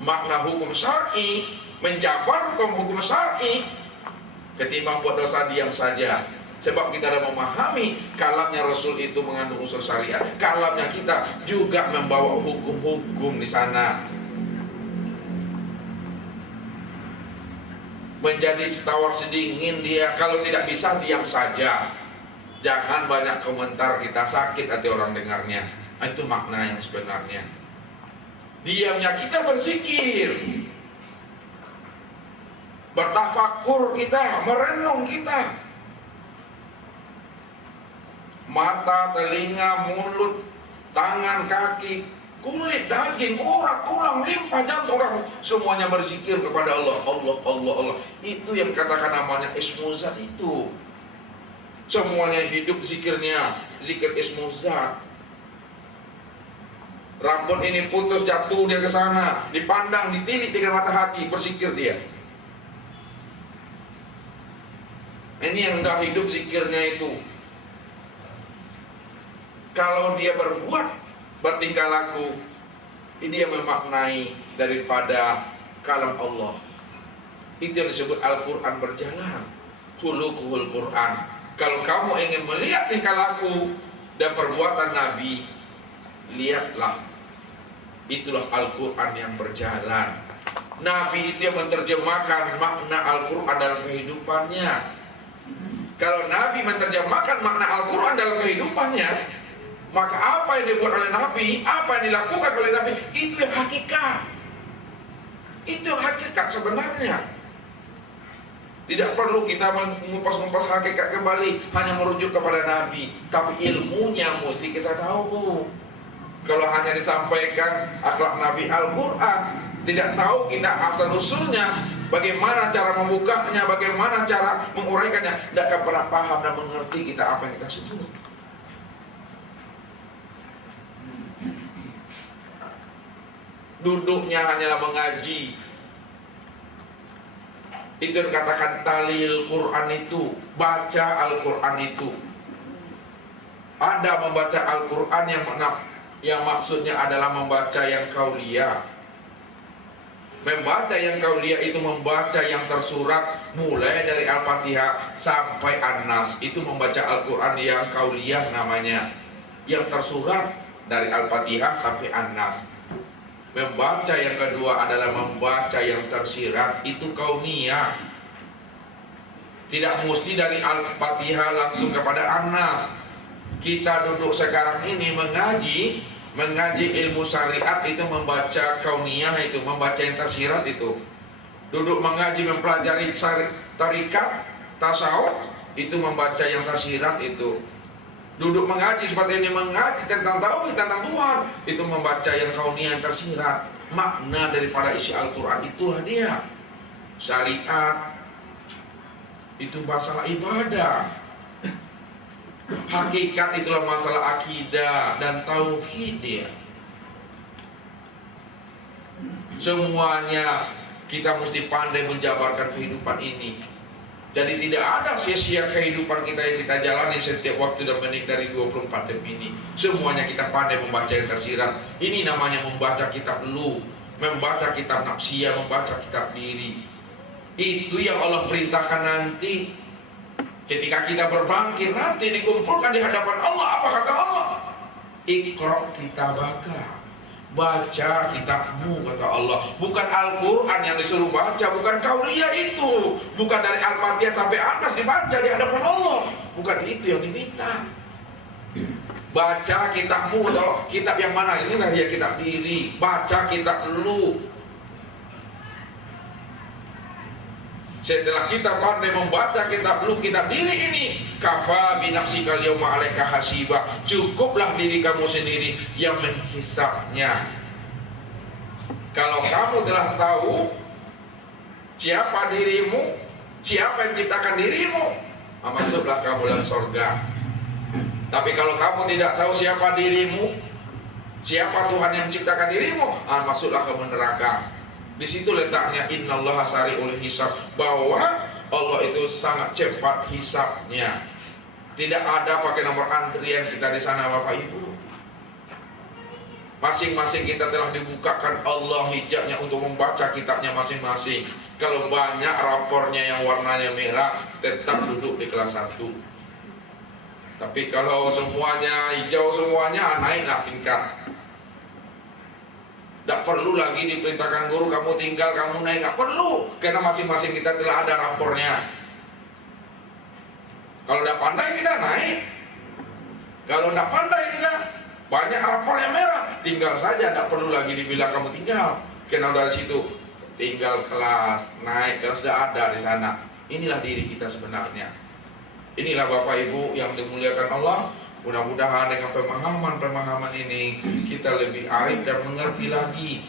makna hukum syar'i, menjabarkan hukum syar'i, ketimbang buat dosa, diam saja. Sebab kita sudah memahami kalamnya Rasul itu mengandung unsur syariat, kalamnya kita juga membawa hukum-hukum di sana. Menjadi setawar sedingin dia, kalau tidak bisa diam saja. Jangan banyak komentar, kita sakit hati orang dengarnya. Itu makna yang sebenarnya. Diamnya kita berzikir, bertafakur kita, merenung kita. Mata, telinga, mulut, tangan, kaki, kulit, daging, urat, tulang, limpa, jantung, orang, semuanya berzikir kepada Allah. Allah, Allah, Allah. Itu yang katakan namanya ismuzat itu. Semuanya hidup zikirnya, zikir ismuzat. Rambut ini putus, jatuh dia ke sana, dipandang, ditilik dengan mata hati, berzikir dia. Ini yang sudah hidup zikirnya itu. Kalau dia berbuat, bertingkah laku, ini yang memaknai daripada kalam Allah. Itu yang disebut Al-Quran berjalan. Khuluquhul Quran. Kalau kamu ingin melihat tingkah laku dan perbuatan Nabi, lihatlah. Itulah Al-Quran yang berjalan. Nabi itu yang menerjemahkan makna Al-Quran dalam kehidupannya. Kalau Nabi menerjemahkan makna Al-Quran dalam kehidupannya, maka apa yang dibuat oleh Nabi, apa yang dilakukan oleh Nabi, itu yang hakikat. Itu yang hakikat sebenarnya. Tidak perlu kita mengupas-ngupas hakikat kembali, hanya merujuk kepada Nabi. Tapi ilmunya mesti kita tahu. Kalau hanya disampaikan akhlak Nabi Al-Quran, tidak tahu kita asal usulnya, bagaimana cara membukanya, bagaimana cara menguraikannya, tidak akan pernah paham dan mengerti kita apa yang kita sebut. Duduknya hanyalah mengaji. Itu yang dikatakan talil Quran itu, baca Al-Quran itu. Ada membaca Al-Quran yang makna yang maksudnya adalah membaca yang kauliah. Membaca yang kauliah itu membaca yang tersurat mulai dari Al-Fatihah sampai An-Nas. Itu membaca Al-Quran yang kauliah namanya. Yang tersurat dari Al-Fatihah sampai An-Nas. Membaca yang kedua adalah membaca yang tersirat, itu kauniyah. Tidak mesti dari Al-Fatihah langsung kepada An-Nas. Kita duduk sekarang ini mengaji ilmu syariat, itu membaca kauniyah, itu membaca yang tersirat itu. Duduk mengaji mempelajari tarikat, tasawuf, itu membaca yang tersirat itu. Duduk mengaji seperti ini, mengaji tentang tauhid, tentang Tuhan, itu membaca yang kauniyah, yang tersirat. Makna daripada isi Al-Quran itulah dia. Syariat itu masalah ibadah. Hakikat itulah masalah akidah dan tauhid dia. Semuanya kita mesti pandai menjabarkan kehidupan ini. Jadi tidak ada sia-sia kehidupan kita yang kita jalani setiap waktu dan menit dari 24 jam ini. Semuanya kita pandai membaca yang tersirat. Ini namanya membaca kitab lu, membaca kitab nafsiyah, membaca kitab diri. Itu yang Allah perintahkan nanti. Ketika kita berbangkit nanti dikumpulkan di hadapan Allah, apa kata Allah? Iqra kitabaka, baca kitabmu, kata Allah. Bukan Al-Quran yang disuruh baca, bukan kauliyah itu. Bukan dari Al-Fatihah sampai Anas dibaca di hadapan Allah. Bukan itu yang diminta. Baca kitabmu, atau kitab yang mana? Inilah dia kitab diri. Baca kitab lu. Setelah kita pandai membaca kitab lu, kitab diri ini, kafa binafsika al-yawma 'alaika hasiba, cukuplah diri kamu sendiri yang menghisapnya. Kalau kamu telah tahu siapa dirimu, siapa yang ciptakan dirimu, masuklah kamu dalam surga. Tapi kalau kamu tidak tahu siapa dirimu, siapa Tuhan yang ciptakan dirimu, masuklah kamu neraka. Di situ letaknya innallaha sari'ul hisab, bahwa Allah itu sangat cepat hisabnya. Tidak ada pakai nomor antrian kita di sana, Bapak Ibu. Masing-masing kita telah dibukakan Allah hijabnya untuk membaca kitabnya masing-masing. Kalau banyak rapornya yang warnanya merah, tetap duduk di kelas 1. Tapi kalau semuanya hijau semuanya, naiklah tingkat. Tidak perlu lagi diperintahkan guru kamu tinggal, kamu naik, tidak perlu, karena masing-masing kita telah ada rapornya. Kalau tidak pandai kita naik, kalau tidak pandai kita banyak rapor yang merah, tinggal saja, tidak perlu lagi dibilang kamu tinggal, karena dari situ tinggal kelas naik, dan sudah ada di sana. Inilah diri kita sebenarnya. Inilah Bapak Ibu yang dimuliakan Allah. Mudah-mudahan dengan pemahaman-pemahaman ini kita lebih arif dan mengerti lagi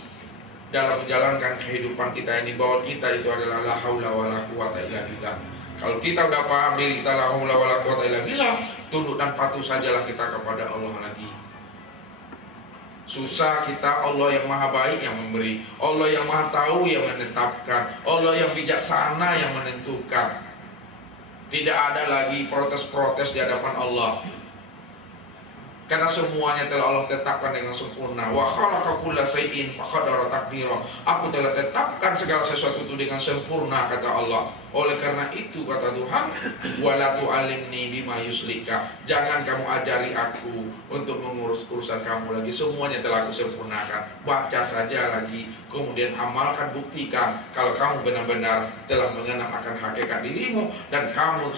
dalam menjalankan kehidupan kita ini, bahwa kita itu adalah la haula wala quwata illa billah. Kalau kita sudah paham diri kita la haula wala quwata illa billah, tunduk dan patuh sajalah kita kepada Allah lagi. Susah kita, Allah yang maha baik yang memberi, Allah yang maha tahu yang menetapkan, Allah yang bijaksana yang menentukan. Tidak ada lagi protes-protes di hadapan Allah, karena semuanya telah Allah tetapkan dengan sempurna. Wa khalaqa kulla shay'in faqadara taqdira. Aku telah tetapkan segala sesuatu itu dengan sempurna, kata Allah. Oleh karena itu kata Tuhan, wala tu'allimni bima yuslika. Jangan kamu ajari aku untuk mengurus urusan kamu lagi. Semuanya telah aku sempurnakan. Baca saja lagi, kemudian amalkan, buktikan kalau kamu benar-benar telah mengenal akan hakikat dirimu dan kamu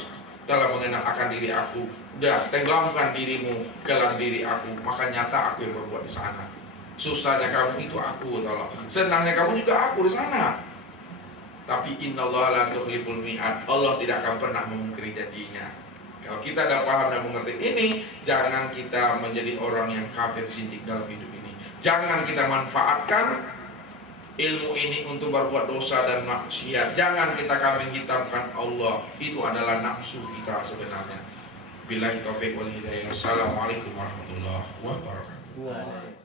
telah mengenal akan diri aku. Udah, tenggelamkan dirimu ke dalam diri aku, maka nyata aku yang berbuat di sana. Susahnya kamu itu aku, tolong. Senangnya kamu juga aku di sana. Tapi innallaha la tukhliful mi'ad. Allah tidak akan pernah memungkiri janjinya. Kalau kita dah paham dan mengerti ini, jangan kita menjadi orang yang kafir sindik dalam hidup ini. Jangan kita manfaatkan ilmu ini untuk berbuat dosa dan maksiat. Jangan kita kambing hitamkan Allah. Itu adalah nafsu kita sebenarnya. Billahi taufiq wal hidayah. Assalamualaikum warahmatullahi wabarakatuh.